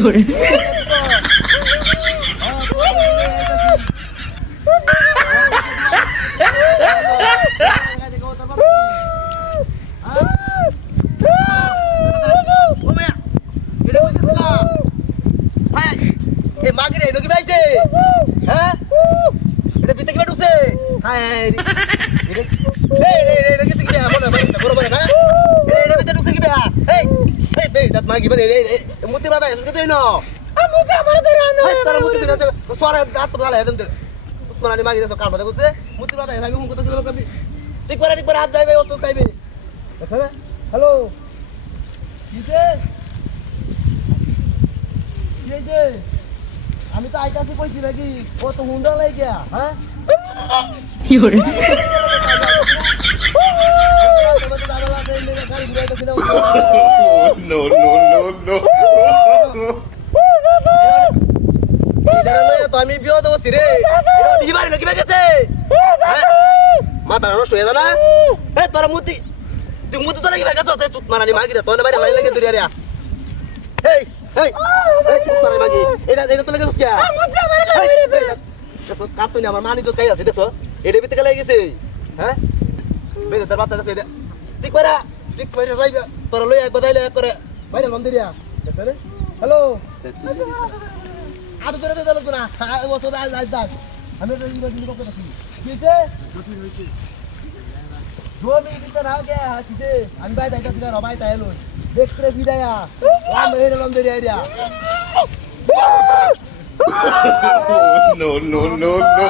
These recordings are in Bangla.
করে মাগিরে নকি পাইছে হ্যাঁ এটা ভিতরে কি ঢুকছে হ্যাঁ এটা কিছু কি মনে বড় না এটা ভিতরে ঢুকছে কি এই এই বে দাঁত মাগি বলে মুতি বাবা এসে তুই না মুতি আমার ধরে আনা তোর মুতি ধরে তোর দাঁত তো গালে এদম উসমানানি মাগি তো কার মধ্যে করছে মুতি বাবা আমি মুখ করতেছিল কবি ঠিক করে হাত যাইবে ওস্ত যাইবে হ্যালো কিছে কিছে আমি তো আইতাছি কইছি নাকি ও তো হুন্ডা লাই গিয়া হ্যাঁ কি করে No, no, no, no. তো আমি বিয়ে দেবো রে বিবারে নাকি বেঁচেছে মাথা নষ্ট হয়ে না তোরা মুতি তুই মুতি তো নাকি বেঁচেছ সুত মারানি মাগিরে তোর বাইরে লাই লাগে দূরে রে এই এই সুত মারানি মাগি এটা তো লাগে কে কাটতো না আমার মানি তো কাই আছে দেখছো এটা ভিতরে লাগে গেছে হ্যাঁ বেদে তোর বাচ্চা দেখে ঠিক করে রাইবা তোর লই একবার দাইলে এক করে বাইরে লম দিরিয়া দেখছ রে হ্যালো আদু করে দে লাগতো না ও তো আজ আমি তো ইংরেজি কথা বলছি কিছে জমি কিতে না গে কিছে আমি বাই দাইতা দিলা রবাই তাইলো দেখতে বিদায়া আম হেরে লম দিরিয়া area No, no, no, no.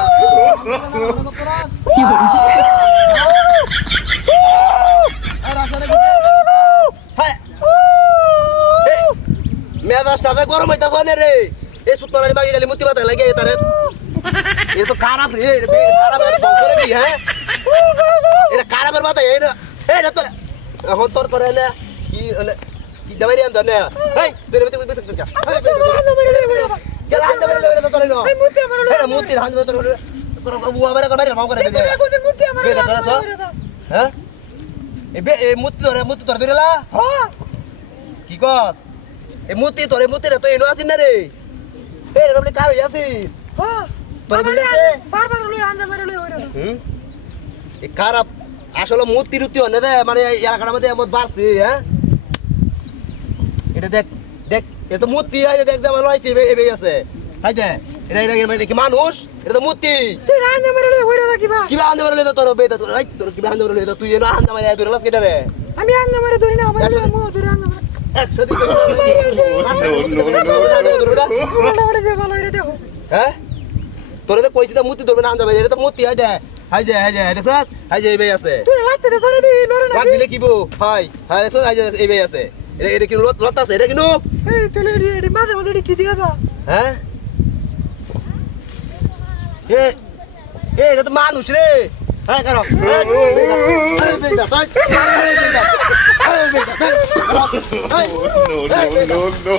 মেজাজটা গরম হইতা কোনে রে এই সুতরানি মাগি গেলি মুতি বাতা লাগে তারে এ তো খারাপ রে খারাপ করে কি হ্যাঁ এটা খারাপের মাথা এই তো এখন তোর করে না কি কি দাবাই রে আন্দা না এই বেরে বেরে বেরে কে গেলা আন্দা বেরে বেরে তো নো মুতি আমার লো মুতি হান বেরে তো বুয়া মারে করে মাও করে দে মুতি আমার হ্যাঁ এ মুতি তোরে দিলা হ্যাঁ কি কস এ মুতি তোরে মুতি রে তো এনো আসিন না রে এই রবলে কার হইয়াছি হ্যাঁ তোরে দিলেছে বারবার লই আন্দা মারে লই হইরা এ খারাপ আসলে মুতি রুতি হনে দে মানে এলাকার মধ্যে এমন বাড়ছে হ্যাঁ এটা দেখ দেখ এ তো মুতি আই দেখ যা ভালো আইছে এবে আছে হাই দে এটা মানে কি মানুষ এটা তো মুতি তুই আন্দা মারে লই হইরা কিবা আন্দা মারে লই তোর বেটা তোর আই তোর কিবা আন্দা মারে লই তুই এনো আন্দা মারে ধরে লাস কেডা রে আমি আন্দা মারে ধরি না আমার মো ধরে আন্দা মারে হ্যাঁ তোরে তো কইছি মুতি ধরবে না আনতে এটা তো মুতি হাই দে হাই যায় দেখছ হাই যায় এই আছে তুই লাতে দে ধরে দি নরে না দিলে কিবো হাই হাই দেখছ হাই যায় এই আছে এটা কি লতা আছে এটা কিনো এই তেলে এডি মাঝে মাঝে কি দিয়া দা হ্যাঁ এটা তো মানুষ রে হ্যাঁ কারো No, no, no, no.